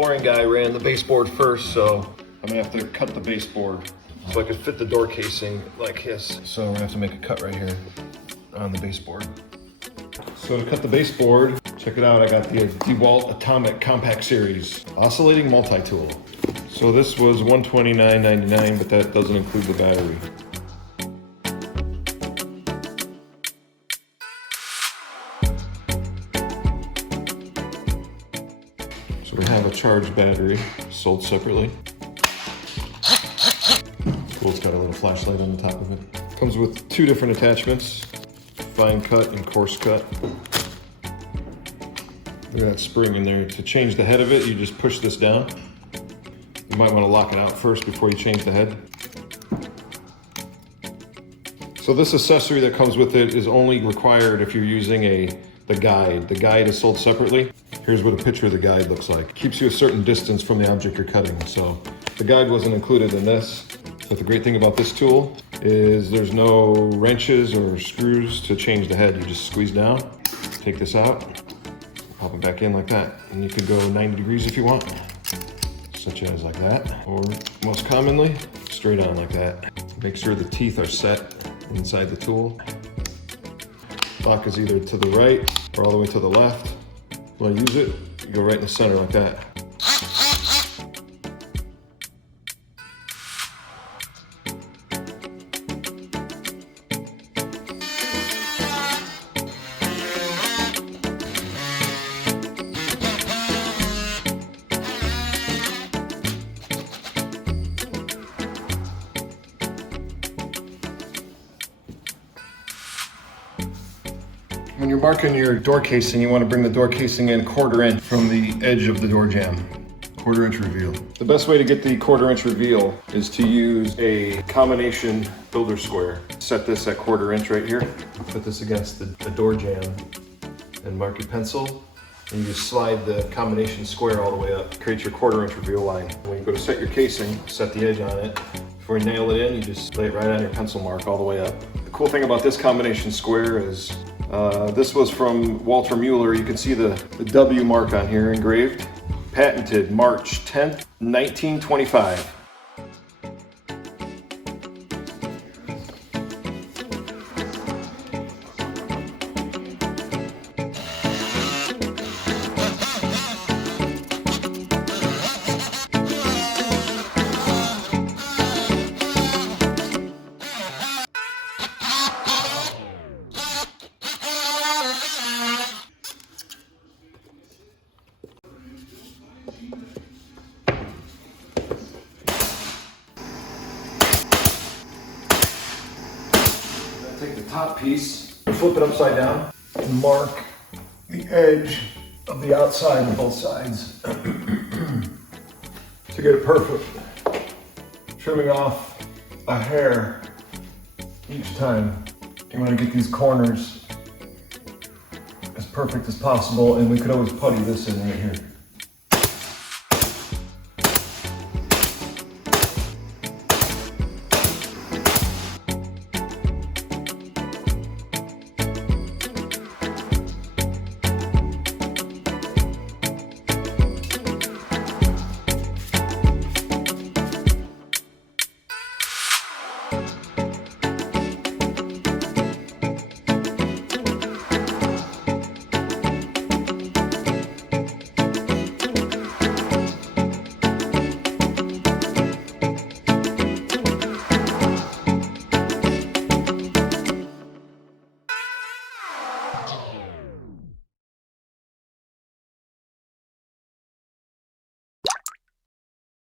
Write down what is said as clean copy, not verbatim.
flooring guy ran the baseboard first, so I'm gonna have to cut the baseboard so I could fit the door casing like this. So we're gonna have to make a cut right here on the baseboard. So to cut the baseboard, check it out, I got the DeWalt Atomic Compact Series Oscillating Multi-Tool. So this was $129.99, but that doesn't include the battery. So we have a charged battery sold separately. Cool, it's got a little flashlight on the top of it. Comes with two different attachments, fine cut and coarse cut. Look at that spring in there. To change the head of it, you just push this down. You might want to lock it out first before you change the head. So this accessory that comes with it is only required if you're using the guide. The guide is sold separately. Here's what a picture of the guide looks like. Keeps you a certain distance from the object you're cutting. So the guide wasn't included in this. But the great thing about this tool is there's no wrenches or screws to change the head. You just squeeze down, take this out, pop it back in like that. And you could go 90 degrees if you want, such as like that. Or most commonly, straight on like that. Make sure the teeth are set inside the tool. Lock is either to the right or all the way to the left. When I use it, you go right in the center like that. When you're marking your door casing, you want to bring the door casing in 1/4 inch from the edge of the door jamb. 1/4 inch reveal. The best way to get the 1/4 inch reveal is to use a combination builder square. Set this at 1/4 inch right here. Put this against the door jamb and mark your pencil. And you just slide the combination square all the way up. Create your 1/4 inch reveal line. When you go to set your casing, set the edge on it. Before you nail it in, you just lay it right on your pencil mark all the way up. The cool thing about this combination square is this was from Walter Mueller. You can see the W mark on here engraved. Patented March 10th, 1925. Take the top piece, flip it upside down, and mark the edge of the outside of both sides to get it perfect. Trimming off a hair each time. You want to get these corners as perfect as possible, and we could always putty this in right here.